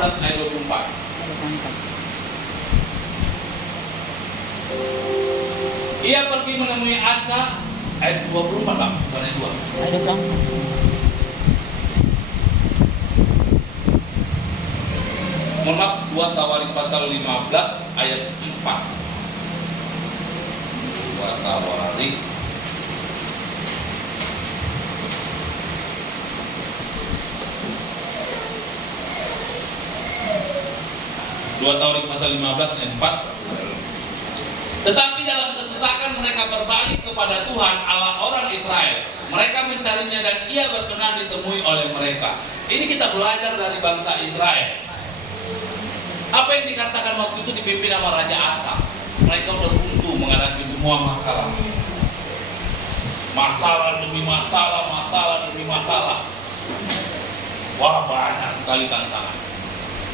15 ayat 24. Ia pergi menemui Asa, ayat 24 Pak, bukan ayat 2. Ayat 24. Mohon maaf, 2 Tawarik pasal 15 ayat 4. 2 Tawarik pasal 15 ayat 4. Tetapi dalam kesesakan mereka berbalik kepada Tuhan Allah orang Israel. Mereka mencarinya dan ia berkenan ditemui oleh mereka. Ini kita belajar dari bangsa Israel. Apa yang dikatakan waktu itu dipimpin sama Raja Asa. Mereka udah buntu menghadapi semua masalah. Masalah demi masalah, masalah demi masalah. Wah, banyak sekali tantangan.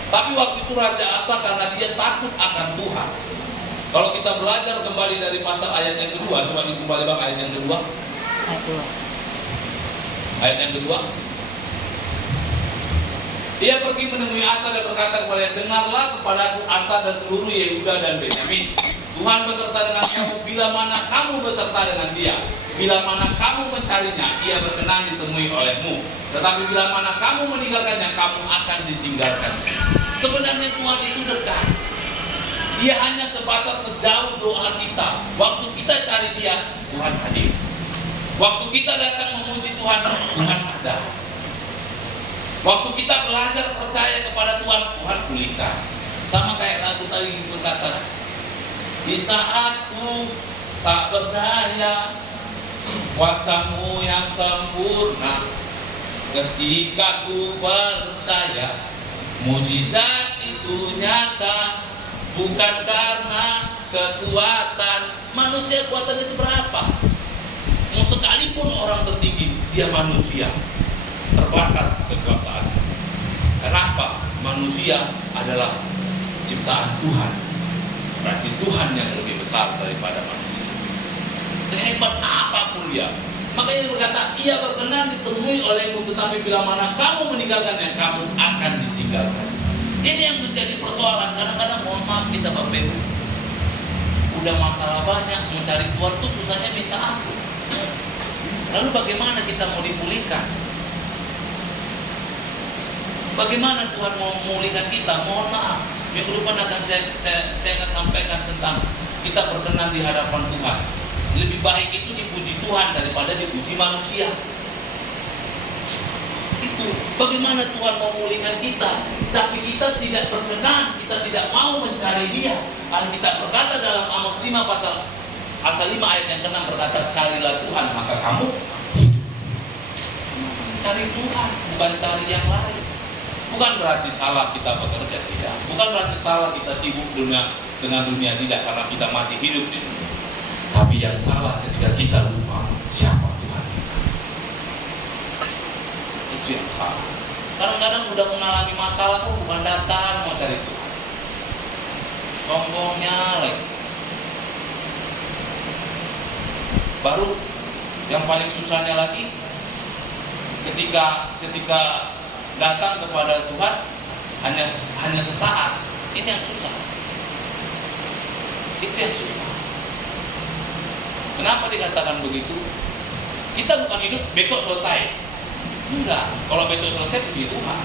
Tapi waktu itu Raja Asa karena dia takut akan Tuhan. Kalau kita belajar kembali dari pasal ayat yang kedua, coba kembali Bang ayat yang kedua. Ayat yang kedua. Dia pergi menemui Asa dan berkata kepadanya, dengarlah kepadaku Asa dan seluruh Yehuda dan Benyamin. Tuhan beserta dengan kamu bila mana kamu beserta dengan dia. Bila mana kamu mencarinya, ia berkenan ditemui olehmu. Tetapi bila mana kamu meninggalkannya, kamu akan ditinggalkan. Sebenarnya Tuhan itu dekat. Dia hanya sebatas sejauh doa kita. Waktu kita cari dia, Tuhan hadir. Waktu kita datang memuji Tuhan, Tuhan ada. Waktu kita belajar percaya kepada Tuhan, Tuhan pulihkan. Sama kayak lagu tadi berkata, di saatku tak berdaya, kuasamu yang sempurna. Ketika ku percaya, mujizat itu nyata. Bukan karena kekuatan manusia, kekuatannya seberapa? Mau sekalipun orang tertinggi, dia manusia, terbatas kekuasaan. Kenapa? Manusia adalah ciptaan Tuhan. Berarti Tuhan yang lebih besar daripada manusia. Sehebat apapun dia. Makanya dia berkata, ia berkenan ditemui olehmu, tetapi bila mana kamu meninggalkannya, kamu akan ditinggalkan. Ini yang menjadi persoalan. Kadang-kadang mohon maaf kita Bapak Ibu, udah masalah banyak, mencari Tuhan tuh susahnya minta ampun. Lalu bagaimana kita mau dipulihkan? Bagaimana Tuhan mau memulihkan kita? Mohon maaf, minggu depan akan saya akan sampaikan tentang kita berkenan di hadapan Tuhan. Lebih baik itu dipuji Tuhan daripada dipuji manusia. Itu bagaimana Tuhan mau memulihkan kita, tapi kita tidak berkenan, kita tidak mau mencari dia. Alkitab berkata dalam Amos 5 pasal 5 ayat yang ke-6 berkata, carilah Tuhan maka kamu hidup. Cari Tuhan, bukan cari yang lain. Bukan berarti salah kita bekerja, tidak. Bukan berarti salah kita sibuk dengan dunia, tidak, karena kita masih hidup di dunia. Tapi yang salah ketika kita lupa siapa Tuhan kita. Itu yang salah. Kadang-kadang udah mengalami masalah pun bukan datang mau cari Tuhan. Sombongnya lagi. Baru yang paling susahnya lagi ketika datang kepada Tuhan hanya sesaat. Ini yang susah. Itu yang susah. Kenapa dikatakan begitu? Kita bukan hidup besok selesai. Enggak, kalau besok selesai pergi Tuhan.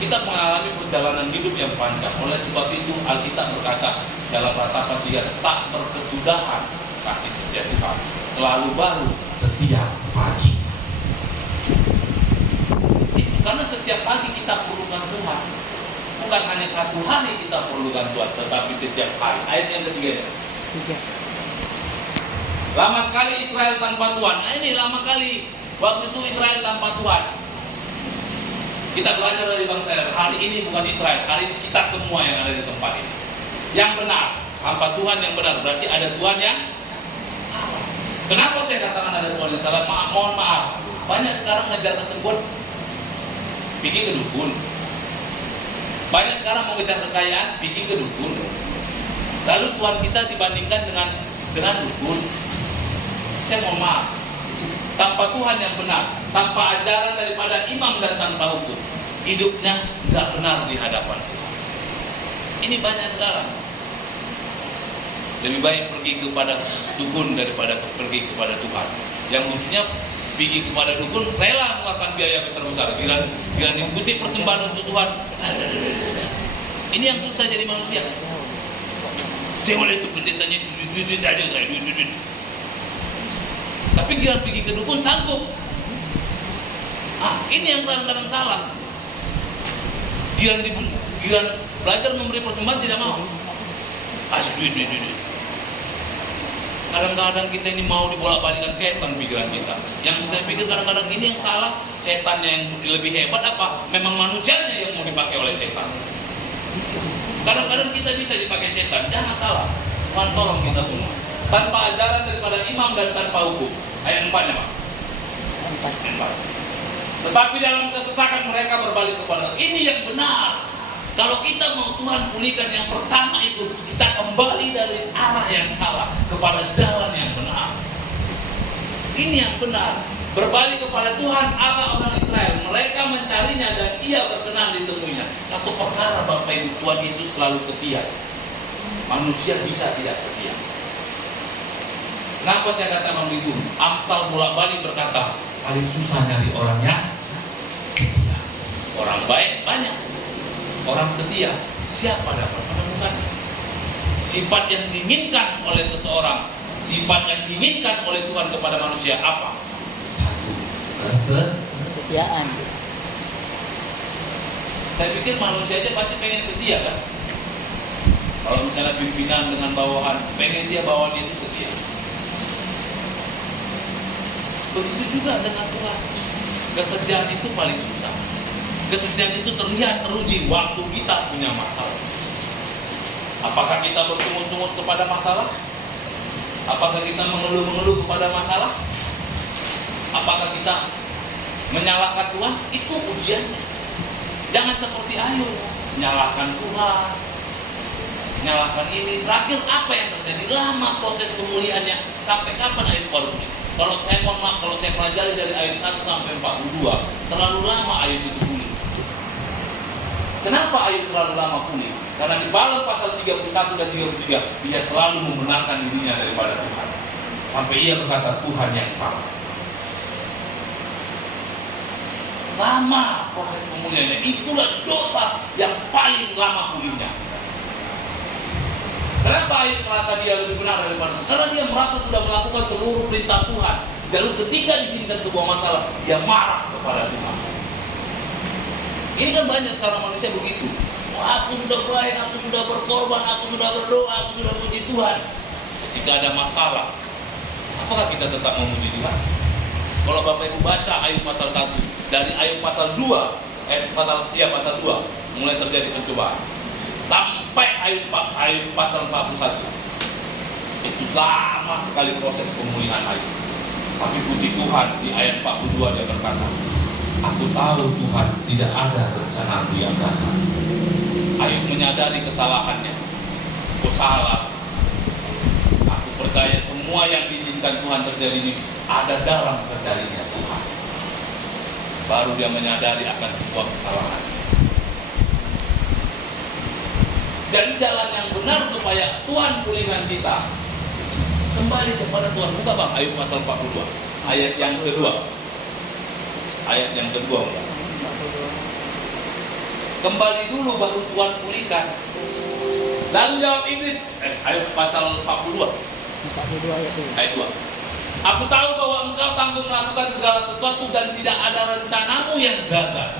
Kita mengalami perjalanan hidup yang panjang. Oleh sebab itu Alkitab berkata dalam ratapan 3, tak berkesudahan kasih setia Tuhan, selalu baru setiap pagi. Itu karena setiap pagi kita perlukan Tuhan. Bukan hanya satu hari kita perlukan Tuhan, tetapi setiap hari. Ayat yang ketiga. Lama sekali Israel tanpa Tuhan. Ini lama kali waktu itu Israel tanpa Tuhan. Kita belajar dari bangsa Israel. Hari ini bukan Israel, hari ini kita semua yang ada di tempat ini. Yang benar, tanpa Tuhan yang benar, berarti ada Tuhan yang salah. Kenapa saya katakan ada Tuhan yang salah? Mohon maaf, banyak sekarang ngejar kesembuhan, pergi ke dukun. Banyak sekarang mau ngejar kekayaan, pergi ke dukun. Lalu Tuhan kita dibandingkan dengan dukun. Saya mohon maaf, tanpa Tuhan yang benar, tanpa ajaran daripada imam dan tanpa hukum, hidupnya nggak benar di hadapan Tuhan. Ini banyak sekarang. Lebih baik pergi kepada dukun daripada pergi kepada Tuhan. Yang lucunya, pergi kepada dukun rela mengeluarkan biaya besar-besar. Giliran diikuti persembahan untuk Tuhan. Ini yang susah jadi manusia. Jangan itu pendetanya duit aja, duit. Tapi giliran pergi ke dukun sanggup. Ini yang kadang-kadang salah. Giliran belajar memberi persembahan tidak mau. Duit. Kadang-kadang kita ini mau dibolak-balikan setan pikiran kita. Yang saya pikir kadang-kadang ini yang salah, setannya yang lebih hebat apa? Memang manusianya yang mau dipakai oleh setan. Kadang-kadang kita bisa dipakai setan, jangan salah. Tuhan tolong kita semua. Tanpa ajaran daripada imam dan tanpa hukum. Ayat 4-nya Pak. 4. Tetapi dalam kesesakan mereka berbalik kepada ini yang benar. Kalau kita mau Tuhan pulihkan, yang pertama itu kita kembali dari arah yang salah kepada jalan yang benar. Ini yang benar. Berbalik kepada Tuhan Allah orang Israel. Mereka mencarinya dan ia berkenan ditemuinya. Satu perkara Bapak Ibu, Tuhan Yesus selalu setia. Manusia bisa tidak setia. Kenapa saya katakan begitu? Amsal bolak-balik berkata, paling susah nyari orangnya setia. Orang baik banyak, orang setia siapa dapat menemukan? Sifat yang diinginkan oleh seseorang, sifat yang diinginkan oleh Tuhan kepada manusia apa? Satu, kesetiaan. Saya pikir manusia aja pasti pengen setia kan? Kalau misalnya pimpinan dengan bawahan, pengen dia bawahan itu setia. Begitu juga dengan Tuhan. Kesetiaan itu paling susah. Kesetiaan itu terlihat teruji waktu kita punya masalah. Apakah kita bersungut-sungut kepada masalah? Apakah kita mengeluh-mengeluh kepada masalah? Apakah kita menyalahkan Tuhan? Itu ujiannya. Jangan seperti Ayub, menyalahkan Tuhan, menyalahkan ini. Terakhir apa yang terjadi? Lama proses pemulihannya. Sampai kapan Ayub baru pulih? Kalau saya mohon maaf, kalau saya pelajari dari ayat 1 sampai 42, terlalu lama Ayub itu pulih. Kenapa Ayub terlalu lama pulih? Karena di Balaam pasal 31 dan 33, dia selalu membenarkan dirinya daripada Tuhan. Sampai ia berkata, Tuhan yang salah. Lama proses pemulihannya. Itulah dosa yang paling lama pulihnya. Kenapa Ayub merasa dia lebih benar daripada Tuhan? Karena dia merasa sudah melakukan seluruh perintah Tuhan. Lalu ketika diizinkan sebuah masalah, dia marah kepada Tuhan. Ini kan banyak sekarang manusia begitu. Aku sudah baik, aku sudah berkorban, aku sudah berdoa, aku sudah memuji Tuhan. Ketika ada masalah, apakah kita tetap memuji Tuhan? Kalau Bapak Ibu baca Ayub pasal 1, dari Ayub pasal 2, pasal 2, mulai terjadi pencobaan. Sampai Ayub pasal 41, itu lama sekali proses pemulihan Ayub. Tapi puji Tuhan di ayat 42 dia berkata, aku tahu Tuhan tidak ada rencana yang jahat. Ayub menyadari kesalahannya. Aku salah. Aku percaya semua yang diizinkan Tuhan terjadi ini ada dalam kendalinya Tuhan. Baru dia menyadari akan sebuah kesalahan. Jadi jalan yang benar supaya Tuhan pulihkan kita, kembali kepada Tuhan. Buka Bang, Ayub pasal 42, ayat yang kedua. Ayat yang kedua. Kembali dulu baru Tuhan pulihkan. Lalu jawab iblis, Ayub pasal 42 ayat 2. Aku tahu bahwa engkau sanggup melakukan segala sesuatu dan tidak ada rencanamu yang gagal.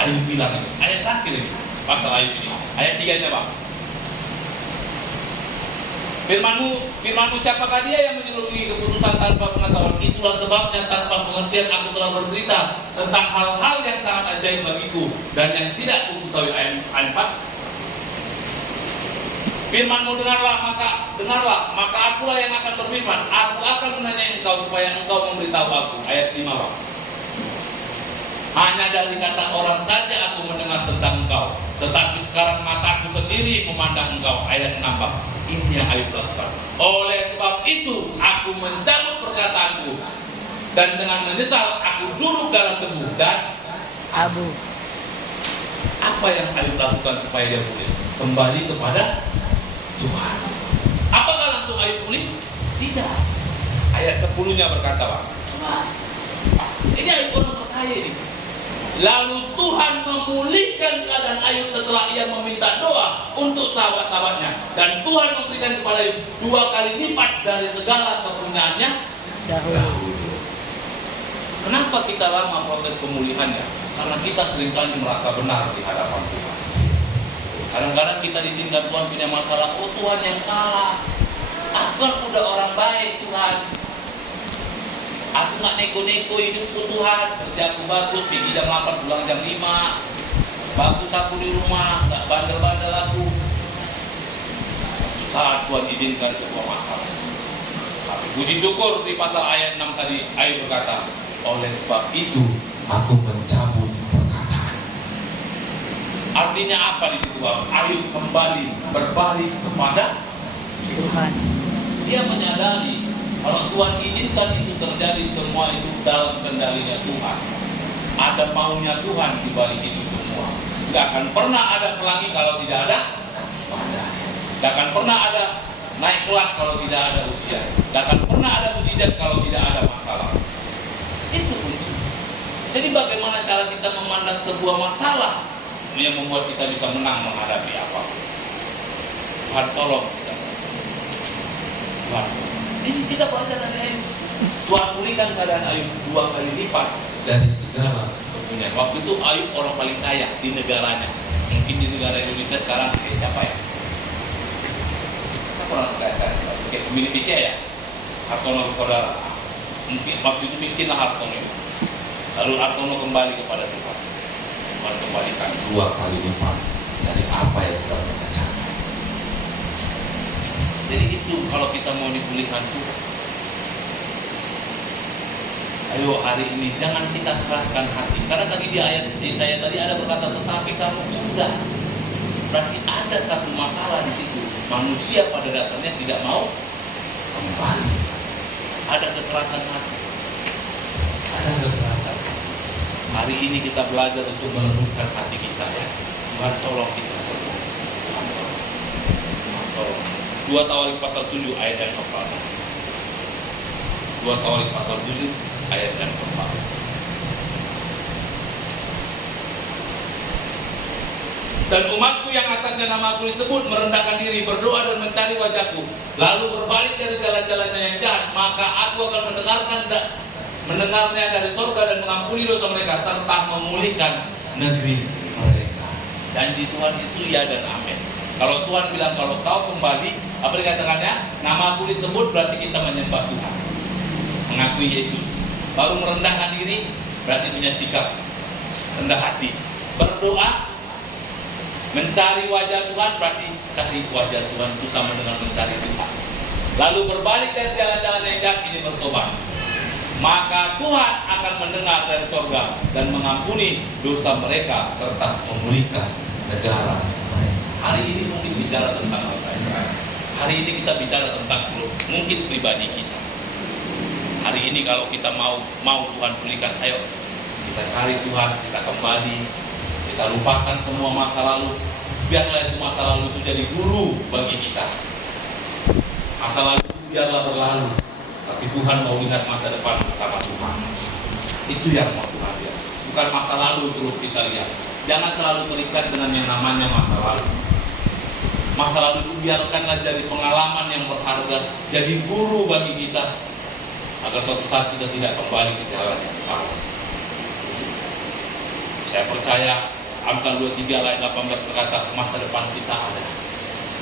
Ayub bilang itu, ayat terakhir ini, pasal Ayub ini. Ayat 3-nya Bang. Firmanmu siapakah dia yang menyelidiki keputusan tanpa pengetahuan? Itulah sebabnya tanpa pengertian aku telah bercerita tentang hal-hal yang sangat ajaib bagiku dan yang tidak kuketahui. Ayat 4. Firmanmu dengarlah, maka akulah yang akan berfirman. Aku akan menanyai engkau supaya engkau memberitahu aku. Ayat 5 Bang. Hanya dari kata orang saja aku mendengar tentang engkau, tetapi sekarang mataku sendiri memandang engkau. Ayat 6 Bang. Ini yang Ayub lakukan. Oleh sebab itu aku mencabut perkataanku dan dengan menyesal aku duduk dalam debu dan abu. Apa Apa yang Ayub lakukan supaya dia pulih? Kembali kepada Tuhan. Apakah langsung Ayub pulih? Tidak. Ayat 10-nya berkata, Pak, coba, ini Ayub orang terkaya ini. Lalu Tuhan memulihkan keadaan Ayub setelah ia meminta doa untuk sahabat-sahabatnya. Dan Tuhan memberikan kepada Ayub 2 kali lipat dari segala kepunyaannya dahulu. Kenapa kita lama proses pemulihannya? Karena kita seringkali merasa benar di hadapan Tuhan. Kadang-kadang kita diizinkan Tuhan punya masalah, oh Tuhan yang salah. Aku kan udah orang baik Tuhan. Aku gak neko-neko hidupku Tuhan. Kerja aku bagus, pergi jam 8 pulang jam 5. Bagus aku di rumah, gak bandel-bandel aku. Saat Tuhan izinkan sebuah masalah. Tapi puji syukur di pasal ayat 6 tadi Ayub berkata, oleh sebab itu aku mencabut perkataan. Artinya apa di situ? Ayub kembali berbalik kepada Tuhan. Dia menyadari kalau Tuhan izinkan itu terjadi, semua itu dalam kendalinya Tuhan. Ada maunya Tuhan di balik itu semua. Gak akan pernah ada pelangi kalau tidak ada badai. Gak akan pernah ada naik kelas kalau tidak ada ujian. Gak akan pernah ada mujizat kalau tidak ada masalah. Itu kunci. Jadi bagaimana cara kita memandang sebuah masalah yang membuat kita bisa menang menghadapi apapun. Tuhan tolong kita. Tuhan. Ini kita belajar dari Ayub. Tuhan pulihkan keadaan Ayub 2 kali lipat dari segala kepunyaan. Waktu itu Ayub orang paling kaya di negaranya. Mungkin di negara Indonesia sekarang siapa ya? Siapa orang kaya? Kayak pemilik BCA ya? Hartono saudara. Mungkin waktu itu miskin lah Hartono itu. Lalu Hartono kembali kepada Tuhan. Tuhan kembalikan 2 kali lipat dari apa yang sudah mereka capai. Jadi itu kalau kita mau dipulihkan Tuhan. Ayo hari ini jangan kita keraskan hati. Karena tadi di ayat saya tadi ada berkata, tetapi kamu sudah. Berarti ada satu masalah di situ. Manusia pada dasarnya tidak mau kembali. Ada kekerasan hati. Ada kekerasan hati. Hari ini kita belajar untuk melembutkan hati kita ya. Tuhan tolong kita semua. Tuhan tolong. Tuhan tolong. 2 Tawarik pasal 7 ayat yang ke-14. 2 Tawarik pasal 7 ayat yang ke-14. Dan umatku yang atasnya namaku disebut merendahkan diri, berdoa dan mencari wajahku, lalu berbalik dari jalan-jalannya yang jahat, maka aku akan mendengarnya dari surga dan mengampuni dosa mereka serta memulihkan negeri mereka. Janji Tuhan itu ya dan amin. Kalau Tuhan bilang kalau kau kembali, apa dikatakannya? Namaku disebut berarti kita menyembah Tuhan, mengakui Yesus. Baru merendahkan diri berarti punya sikap rendah hati. Berdoa, mencari wajah Tuhan berarti cari wajah Tuhan itu sama dengan mencari Tuhan. Lalu berbalik dari jalan-jalan yang jahat, ini bertobat. Maka Tuhan akan mendengar dari sorga dan mengampuni dosa mereka serta memulihkan negara mereka. Hari ini mungkin bicara tentang bangsa Israel. Hari ini kita bicara tentang mungkin pribadi kita. Hari ini kalau kita mau Tuhan pulihkan, ayo kita cari Tuhan, kita kembali, kita lupakan semua masa lalu. Biarlah itu masa lalu itu jadi guru bagi kita. Masa lalu itu biarlah berlalu. Tapi Tuhan mau lihat masa depan bersama Tuhan. Itu yang mau Tuhan lihat. Bukan masa lalu terus kita lihat. Jangan selalu terikat dengan yang namanya masa lalu. Masa lalu itu biarkanlah jadi pengalaman yang berharga, jadi guru bagi kita, agar suatu saat kita tidak kembali ke jalan yang salah. Saya percaya Amsal 23 ayat 18 berkata masa depan kita ada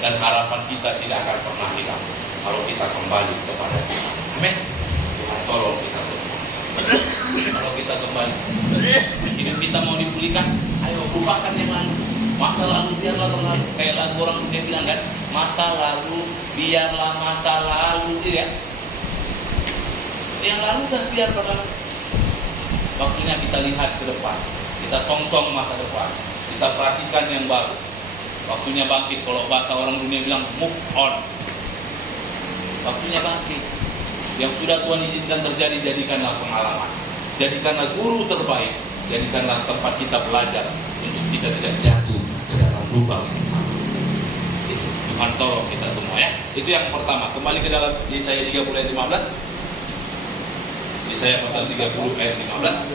dan harapan kita tidak akan pernah hilang kalau kita kembali kepada Tuhan. Amin. Tuhan tolong kita semua. Kalau kita kembali, hidup kita mau dipulihkan, ayo lupakan yang lalu. Masa lalu biarlah berlalu. Kayak lagu orang dunia bilang kan, masa lalu biarlah masa lalu, ya. Yang lalu dah biar berlalu. Waktunya kita lihat ke depan. Kita song-song masa depan. Kita perhatikan yang baru. Waktunya bangkit. Kalau bahasa orang dunia bilang move on. Waktunya bangkit. Yang sudah Tuhan izinkan terjadi, jadikanlah pengalaman. Jadikanlah guru terbaik. Jadikanlah tempat kita belajar untuk kita tidak jatuh ke dalam lubang yang sama. Itu Tuhan tolong kita semua ya. Itu yang pertama. Kembali ke dalam Yesaya 30 ayat 15. Yesaya pasal 30 ayat 15.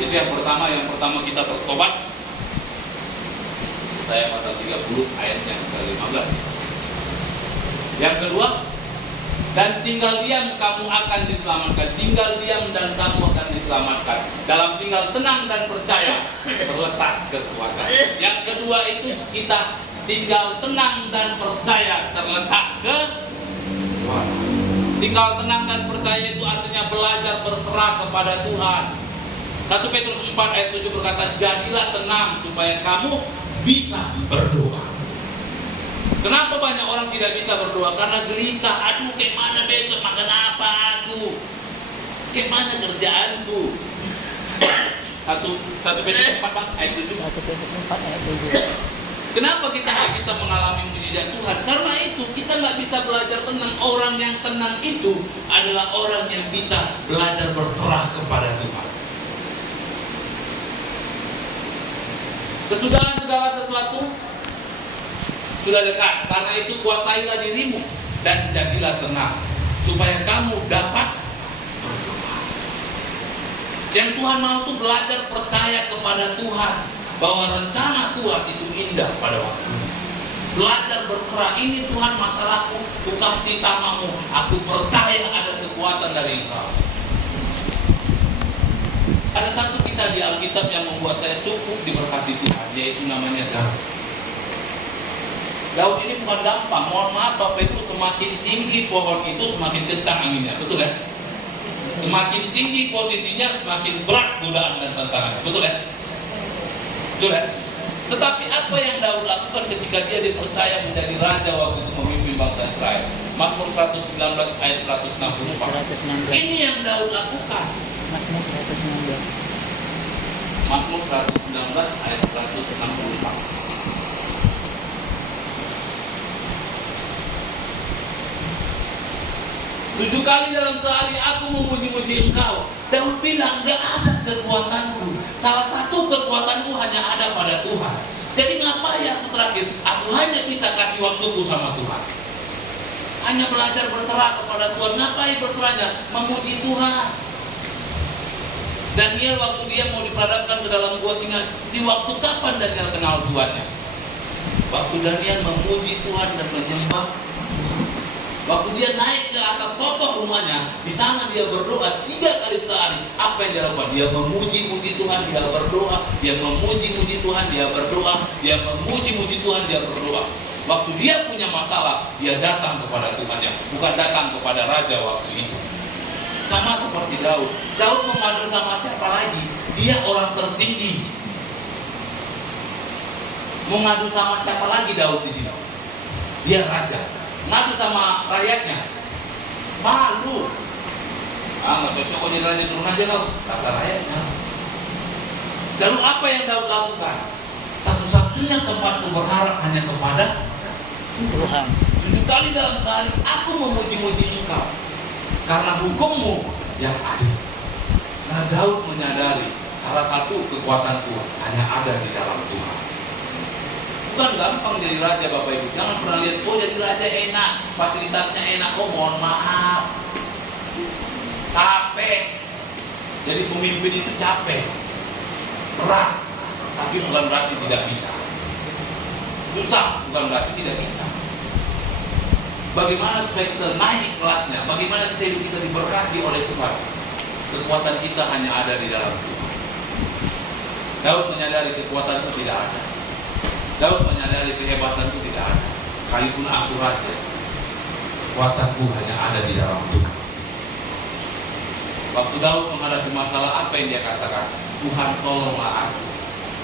Itu yang pertama. Yang pertama kita bertobat. Yesaya pasal 30 ayat yang ke-15. Yang kedua, dan tinggal diam kamu akan diselamatkan. Tinggal diam dan kamu akan diselamatkan. Dalam tinggal tenang dan percaya terletak kekuatan. Yang kedua itu kita tinggal tenang dan percaya terletak kekuatan. Tinggal tenang dan percaya itu artinya belajar berserah kepada Tuhan. 1 Petrus 4 ayat 7 berkata, jadilah tenang supaya kamu bisa berdoa. Kenapa banyak orang tidak bisa berdoa? Karena gelisah. Aduh, kayak mana besok makan apa aku? Kayak mana kerjaanku? 1 Petrus 4 ayat 7. 1 Petrus 4 ayat 7. Kenapa kita nggak bisa mengalami mujizat Tuhan? Karena itu kita nggak bisa belajar tenang. Orang yang tenang itu adalah orang yang bisa belajar berserah kepada Tuhan. Kesudahan segala sesuatu sudah dekat. Karena itu kuasailah dirimu dan jadilah tenang supaya kamu dapat berdoa. Yang Tuhan mau tuh belajar percaya kepada Tuhan bahwa rencana Tuhan itu indah pada waktunya. Belajar berserah, ini Tuhan masalahku, ku kasih samamu. Aku percaya ada kekuatan dari Engkau. Ada satu kisah di Alkitab yang membuat saya cukup diberkati Tuhan, yaitu namanya Daud. Daud ini bukan gampang. Mohon maaf Bapak Ibu, semakin tinggi pohon itu semakin kencang anginnya, betul ya? Semakin tinggi posisinya semakin berat godaan dan tantangannya, betul ya? Betul ya? Tetapi apa yang Daud lakukan ketika dia dipercaya menjadi raja waktu itu memimpin bangsa Israel? Mazmur 119 ayat 164. 116. Ini yang Daud lakukan. Mazmur 119. Mazmur 119 ayat 164. 7 kali dalam sehari aku memuji-muji Engkau. Daud bilang, gak ada kekuatanku. Salah satu kekuatanku hanya ada pada Tuhan. Jadi ngapain aku terakhir? Aku hanya bisa kasih waktuku sama Tuhan. Hanya belajar berserah kepada Tuhan. Ngapain berserahnya? Memuji Tuhan. Daniel waktu dia mau diperhadapkan ke dalam gua singa, di waktu kapan Daniel kenal Tuhannya? Waktu Daniel memuji Tuhan dan menyembah. Waktu dia naik ke atas pokok rumahnya, di sana dia berdoa 3 kali sehari. Apa yang dia lakukan? Dia memuji-muji Tuhan, dia berdoa. Dia memuji-muji Tuhan, dia berdoa. Dia memuji-muji Tuhan, dia berdoa. Waktu dia punya masalah, dia datang kepada Tuhannya, bukan datang kepada raja waktu itu. Sama seperti Daud. Daud mau ngadu sama siapa lagi? Dia orang tertinggi. Mau ngadu sama siapa lagi Daud di sini? Dia raja. Ngadu sama rakyatnya, malu. Nggak cocok kau jadi raja, turun aja kau, kata rakyatnya. Lalu apa yang Daud lakukan? Satu-satunya tempatku berharap hanya kepada Tuhan. 7 kali dalam sehari aku memuji-muji Engkau karena hukum-Mu yang adil. Karena Daud menyadari salah satu kekuatanku hanya ada di dalam Tuhan. Bukan gampang jadi raja Bapak Ibu. Jangan pernah lihat, oh jadi raja enak, fasilitasnya enak. Oh mohon maaf, capek. Jadi pemimpin itu capek, berat, tapi bukan berarti tidak bisa. Susah, bukan berarti tidak bisa. Bagaimana supaya kita naik kelasnya? Bagaimana kita diberkati oleh Tuhan? Kekuatan kita hanya ada di dalam Tuhan. Daud menyadari kekuatan itu tidak ada. Daud menyadari kehebatan itu tidak ada. Sekalipun aku raja, kekuatanku hanya ada di dalam Tuhan. Waktu Daud menghadapi masalah, apa yang dia katakan? Tuhan tolonglah aku,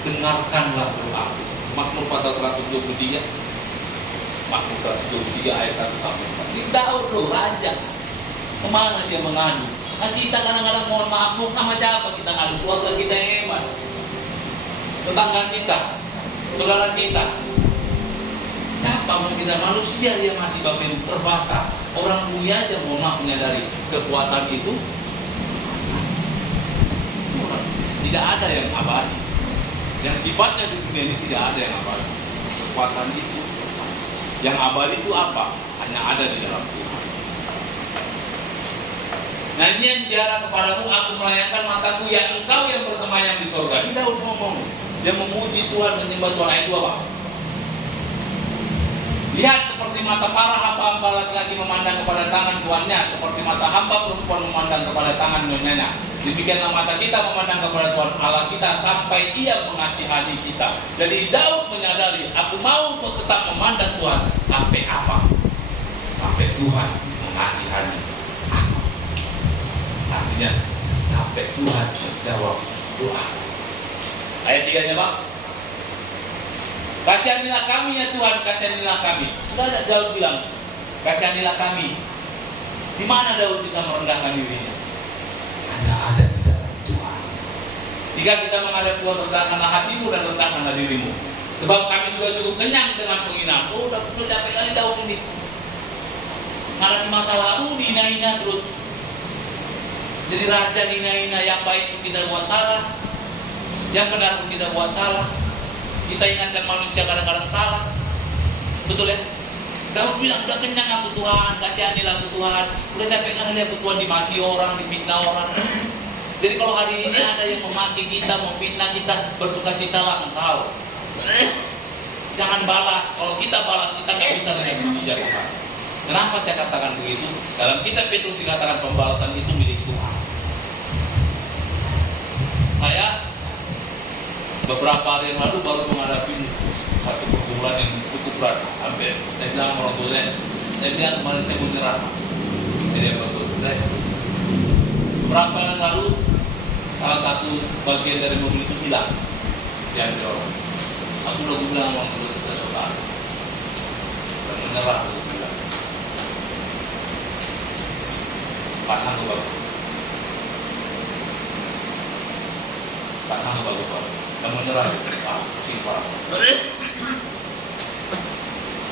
dengarkanlah doaku. Mazmur pasal 123. Mazmur 123 ayat 1 sampai 4. Ini Daud loh, raja. Kemana dia mengadu? Nah, kita kadang-kadang mohon maaf, sama siapa kita ngadu? Keluarga kita yang hebat, tetangga kita, saudara kita. Siapa mau kita? Manusia dia masih Bapak Ibu terbatas. Orang dunia aja mohon maaf menyadari kekuasaan itu tidak ada yang abadi. Yang sifatnya di dunia ini tidak ada yang abadi. Kekuasaan itu, yang abadi itu apa? Hanya ada di dalam Tuhan. Nah ini yang bicara kepadamu, aku melayangkan mataku, ya engkau yang bersemayam di surga. Ini Daud ngomong, dia memuji Tuhan, menyembah Tuhan. Ayat 2 Pak. Lihat seperti mata para hamba-hamba laki-laki memandang kepada tangan tuannya, seperti mata hamba perempuan memandang kepada tangan nyonyanya. Demikianlah mata kita memandang kepada Tuhan Allah kita sampai Ia mengasihani kita. Jadi Daud menyadari, aku mau tetap memandang Tuhan sampai apa? Sampai Tuhan mengasihani aku. Artinya sampai Tuhan menjawab doa. Ayat 3-nya Pak. Kasihanilah kami ya Tuhan, kasihanilah kami. Enggak ada Daud bilang, kasihanilah kami. Di mana Daud bisa merendahkan dirinya? Hanya ada di dalam Tuhan. Jika kita menghadap Tuhan, rendahkanlah hatimu dan rendahkanlah dirimu. Sebab kami sudah cukup kenyang dengan penghinaan. Oh, udah capek kali Daud ini. Menghadapi masa lalu, dihina-hina terus. Jadi raja dihina-hina, yang baik pun kita buat salah, yang benar pun kita buat salah. Kita ingatkan manusia kadang-kadang salah. Betul ya? Daud bilang, udah kenyang aku Tuhan, kasihanilah aku Tuhan. Udah capek kali aku Tuhan, dimaki orang, difitnah orang. Jadi kalau hari ini ada yang memaki kita, memfitnah kita, bersukacitalah engkau. Jangan balas. Kalau kita balas, kita nggak bisa dengan mujizat Tuhan. Kenapa saya katakan begitu? Dalam kitab Petrus dikatakan pembalasan itu milik Tuhan. Saya beberapa hari yang lalu baru menghadapi satu pergumulan yang cukup berat. Hampir saya bilang orang tua saya bilang kemarin saya menyerah. Jadi betul stres. Beberapa yang lalu salah satu bagian dari mobil itu hilang, diambil orang. Aku udah bilang orang tua saya coba dan menyerah. Aku bilang pasang tuh bagus, pasang tuh bagus Pak. Dan menyerah, pusing Pak.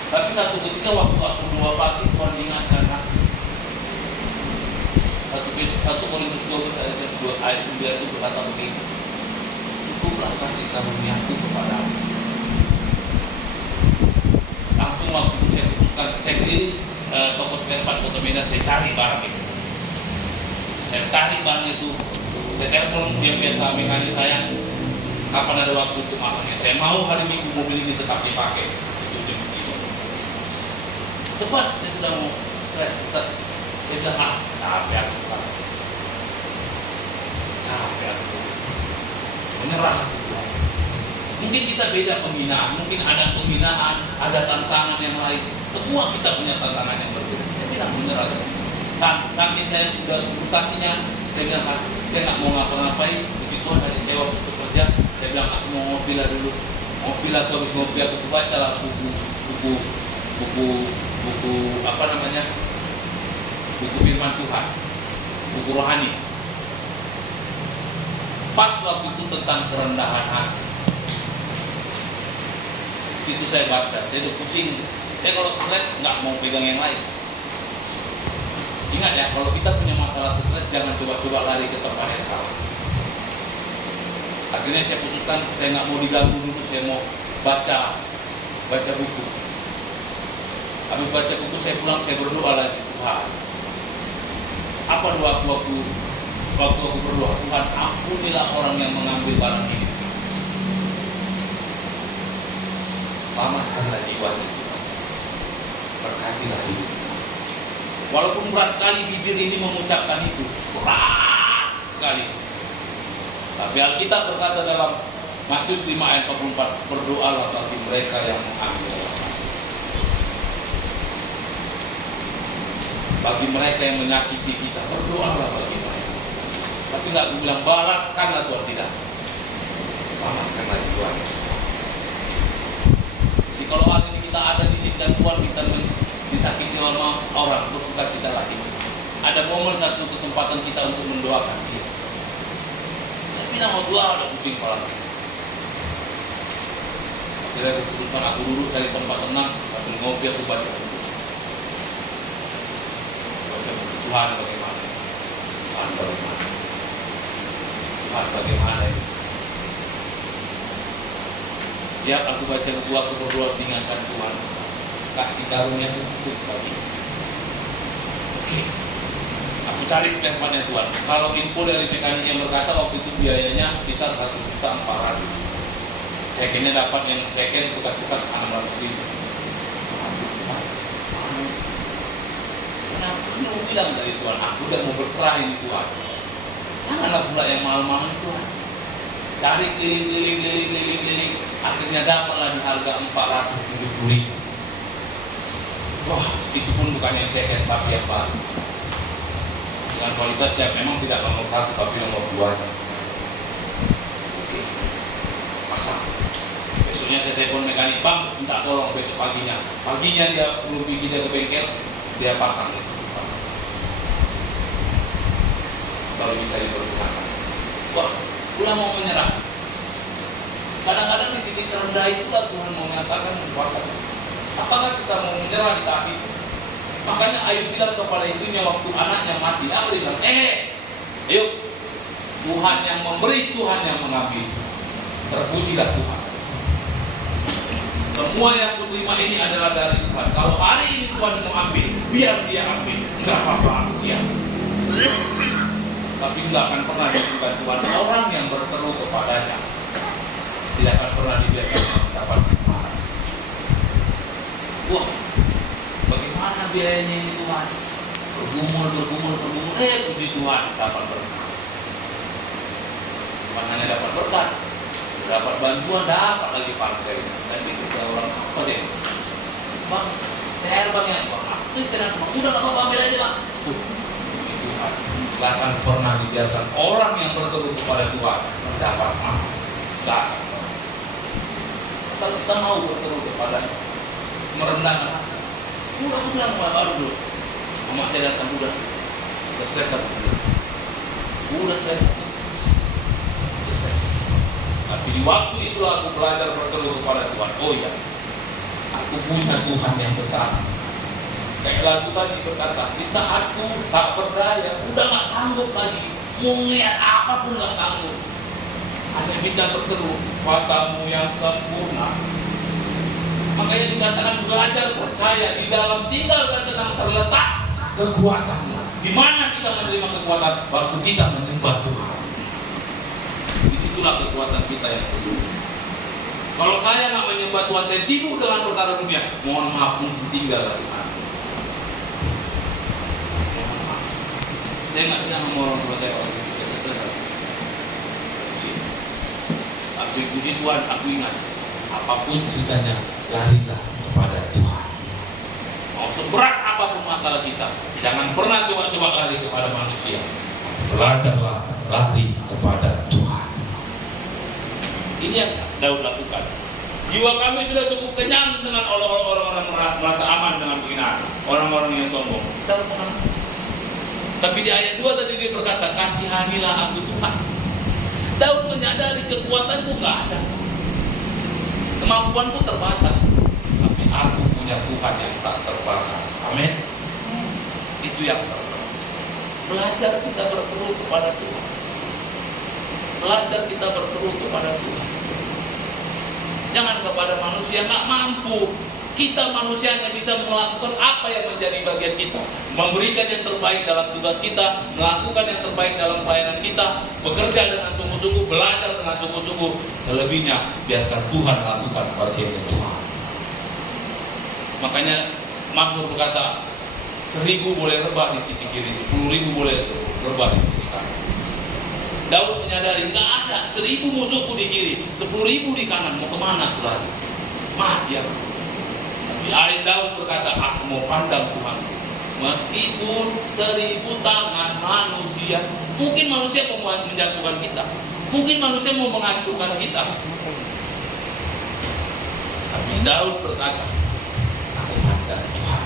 Tapi satu ketika waktu aku 2 pagi Tuhan ingatkan aku. 1 Korintus 12 ayat 9 itu berkata begini, cukuplah kasih karuniaku kepadamu. Langsung waktu itu saya putuskan, saya keliling toko spare part Kota Medan, saya cari barang itu. Saya cari barang itu, saya telepon yang biasa mekanik saya, kapan ada waktu untuk masangnya. Saya mau hari Minggu mobil ini tetap dipakai. Cepat, saya sudah mau stres. Saya bilang, capek aku Pak. Capek aku. Menyerah aku. Mungkin kita beda pembinaan, mungkin ada pembinaan, ada tantangan yang lain. Semua kita punya tantangan yang berbeda. Saya bilang menyerah. Kami saya sudah frustasinya, saya bilang, saya nggak mau ngapa-ngapain. Begitu hari sewa untuk kerja, saya bilang aku mau ngopi lah dulu. Ngopi lah, aku habis ngopi aku baca lah buku apa namanya, buku firman Tuhan, buku rohani. Pas waktu itu tentang kerendahan hati. Di situ saya baca, saya udah pusing. Saya kalau stres nggak mau pegang yang lain. Ingat ya, kalau kita punya masalah stres, jangan coba-coba lari ke tempat yang salah. Akhirnya saya putuskan, saya nggak mau diganggu dulu, saya mau baca buku. Habis baca buku, saya pulang, saya berdoa lagi, Tuhan. Apa doaku waktu aku berdoa, Tuhan, ampunilah orang yang mengambil barang ini. Selamatkanlah jiwanya, Tuhan. Berkatilah hidup. Walaupun berat kali bibir ini mengucapkan itu, berat sekali. Tapi Alkitab berkata dalam Matius 5 ayat 44, berdoalah bagi mereka yang mengambil. Bagi mereka yang menyakiti kita, berdoalah bagi mereka. Tapi nggak bilang balaskanlah Tuhan, tidak. Selamatkanlah jiwanya. Jadi kalau hari ini kita ada diizinkan Tuhan, kita disakiti sama orang, bersuka cita lagi. Ada momen satu kesempatan kita untuk mendoakan dia. Saya bilang mau doa, udah pusing kepala. Akhirnya aku putuskan, aku duduk cari tempat tenang, sambil ngopi aku baca buku. Tuhan bagaimana? Tuhan bagaimana? Tuhan bagaimana ini? Siap aku baca buku, aku berdoa, tinggalkan Tuhan. Kasih karunia cukup bagi. Oke. Aku cari firman-Nya Tuhan. Kalau info dari mekanik yang berkata waktu itu biayanya sekitar 1.400.000. Secondnya dapat yang second bekas-bekas 600.000. Kenapa kamu bilang dari Tuhan? Aku udah mau berserah ini Tuhan. Janganlah pula yang mahal-mahal Tuhan. Cari keliling. Akhirnya dapatlah di harga 470.000. Wah, itu pun bukan yang second tapi yang baru. Dengan kualitas yang memang tidak nomor 1 tapi nomor 2. Oke, pasang. Besoknya saya telepon mekanik, bang, minta tolong besok paginya. Paginya dia sebelum pergi dia ke bengkel, dia pasang itu. Baru bisa dipergunakan. Wah, udah mau menyerah. Kadang-kadang di titik terendah itulah Tuhan mau menyatakan kuasa. Apakah kita mau menyerah di saat itu? Makanya Ayub bilang kepada istrinya waktu anaknya mati, apa dia bilang? Ayub, Tuhan yang memberi, Tuhan yang mengambil. Terpujilah Tuhan. Semua yang kuterima ini adalah dari Tuhan. Kalau hari ini Tuhan mau ambil, biar dia ambil. Enggak apa-apa, aku siap. Tapi enggak akan pernah dibuka Tuhan. Orang yang berseru kepadanya tidak akan pernah dibiarkan dapat kesempatan. Wah, bagaimana biayanya ini Tuhan? Bergumul. Puji Tuhan, dapat berkat. Bukan hanya dapat berkat, dapat bantuan, dapat lagi parsel. Dan itu seorang apa sih? Bang, THR bang ya, bang. Aku istirahat bang. Udah nggak apa-apa, ambil aja bang. Puji Tuhan, nggak akan pernah dibiarkan orang yang berseru kepada Tuhan mendapat maaf. Nggak. Asal kita mau berseru kepada merendahkan. Udah aku bilang baru dulu. Mama saya datang udah stres aku. Udah stres. Tapi di waktu itulah aku belajar berseru kepada Tuhan. Oh ya, aku punya Tuhan yang besar. Kayak lagu tadi berkata, di saatku tak berdaya, udah gak sanggup lagi, mau ngeliat apapun gak sanggup. Hanya bisa berseru, kuasa-Mu yang sempurna. Makanya dikatakan belajar percaya di dalam tinggal dan tenang terletak kekuatannya. Di mana kita menerima kekuatan? Waktu kita menyembah Tuhan. Disitulah kekuatan kita yang sesungguhnya. Kalau saya nggak menyembah Tuhan, saya sibuk dengan perkara dunia. Mohon maaf, mungkin tinggallah Tuhan. Mohon maaf. Saya nggak bilang sama orang tua saya waktu itu saya kira. Tapi puji Tuhan, aku ingat apapun ceritanya, larilah kepada Tuhan. Mau seberat apapun masalah kita, jangan pernah coba-coba lari kepada manusia. Belajarlah lari kepada Tuhan. Ini yang Daud lakukan. Jiwa kami sudah cukup kenyang dengan orang-orang merasa aman dengan penghinaan, orang-orang yang sombong. Daud menang. Tapi di ayat 2 tadi dia berkata, kasihanilah aku Tuhan. Daud menyadari kekuatanku nggak ada, kemampuanku terbatas, tapi aku punya Tuhan yang tak terbatas. Amin. Itu yang terbatas. Belajar kita berseru kepada Tuhan. Belajar kita berseru kepada Tuhan. Jangan kepada manusia nggak mampu. Kita manusia hanya bisa melakukan apa yang menjadi bagian kita, memberikan yang terbaik dalam tugas kita, melakukan yang terbaik dalam pelayanan kita, bekerja dengan sungguh-sungguh, belajar dengan sungguh-sungguh. Selebihnya biarkan Tuhan lakukan bagian Tuhan. Makanya Mazmur berkata, 1.000 boleh rebah di sisi kiri, 10.000 boleh rebah di sisi kanan. Daud menyadari nggak ada 1.000 musuhku di kiri, 10.000 di kanan, mau kemana aku lari? Mati aku. Tapi ayat Daud berkata, aku mau pandang Tuhan. Meskipun 1.000 tangan manusia, mungkin manusia mau menjatuhkan kita, mungkin manusia mau menghancurkan kita. Tapi Daud berkata, aku pandang Tuhan.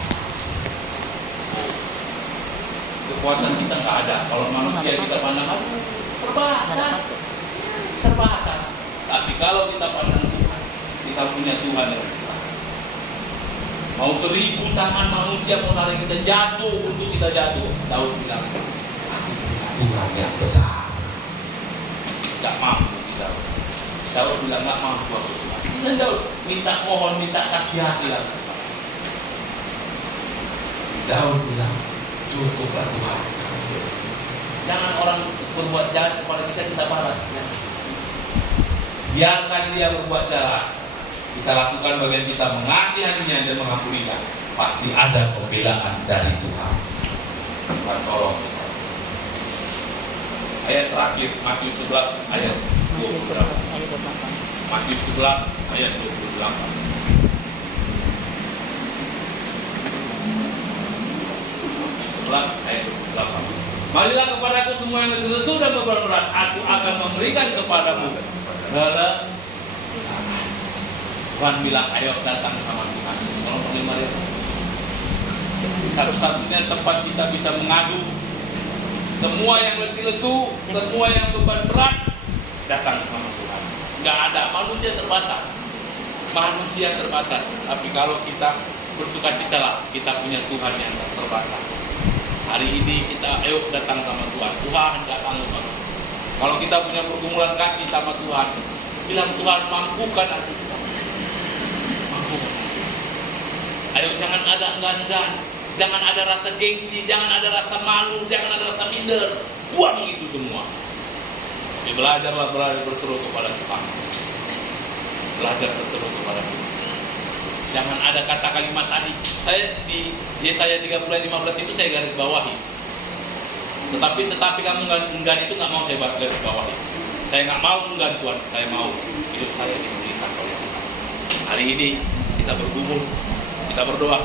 Kekuatan kita nggak ada. Kalau manusia kita pandang apa? Terbatas. Tapi kalau kita pandang Tuhan, kita punya Tuhan yang besar. Mau 1.000 tangan manusia menarik kita jatuh, untuk kita jatuh. Daud bilang, aku punya Tuhan yang besar. Gak mampu kita. Daud bilang, gak mampu aku Tuhan. Dan Daud minta mohon, minta kasihani lah. Daud bilang, cukuplah Tuhan. Jangan orang berbuat jahat kepada kita, kita balas. Biarkan dia berbuat jahat. Kita lakukan bagian kita, mengasihaninya dan mengampuninya. Pasti ada pembelaan dari Tuhan. Tuhan tolong. Ayat terakhir, Matius 11 ayat 28. Matius 11 ayat 28. Matius 11 ayat 28. Marilah kepadaku semua yang letih lesu dan beban berat, aku akan memberikan kepadamu segala. Tuhan bilang, ayo datang sama Tuhan. Tolong terima dia. Satu-satunya tempat kita bisa mengadu semua yang letih lesu, semua yang beban berat, datang sama Tuhan. Nggak ada, manusia terbatas. Manusia terbatas. Tapi kalau kita bersukacita lah, kita punya Tuhan yang tak terbatas. Hari ini kita ayo datang sama Tuhan. Tuhan datang sama kita. Kalau kita punya pergumulan kasih sama Tuhan, bilang Tuhan mampukan aku. Mampukan. Ayo jangan ada enggan-enggan. Jangan ada rasa gengsi, jangan ada rasa malu, jangan ada rasa minder. Buang itu semua. Jadi belajarlah berseru kepada Tuhan. Belajar berseru kepada Tuhan. Jangan ada kata kalimat tadi. Saya di Yesaya 30:15 itu saya garis bawahi. Tetapi kamu enggan itu nggak mau saya garis bawahi. Saya nggak mau enggan Tuhan, saya mau hidup saya diberikan oleh Tuhan. Hari ini kita bergumul, kita berdoa.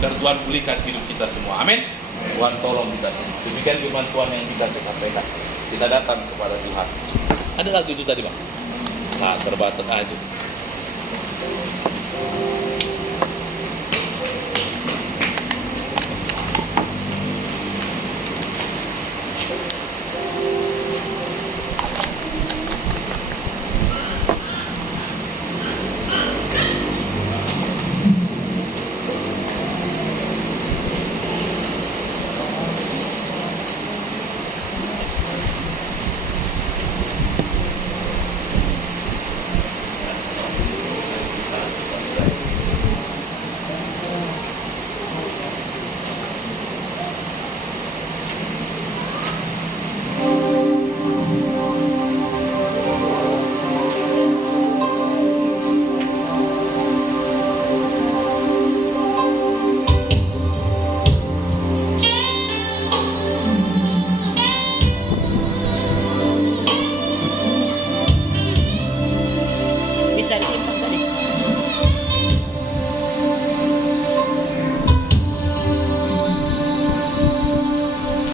Dan Tuhan pulihkan hidup kita semua. Amin. Tuhan tolong kita semua. Demikian firman Tuhan yang bisa saya sampaikan. Kita datang kepada Tuhan. Ada lagu itu tadi Bang? Nah, terbatas aja.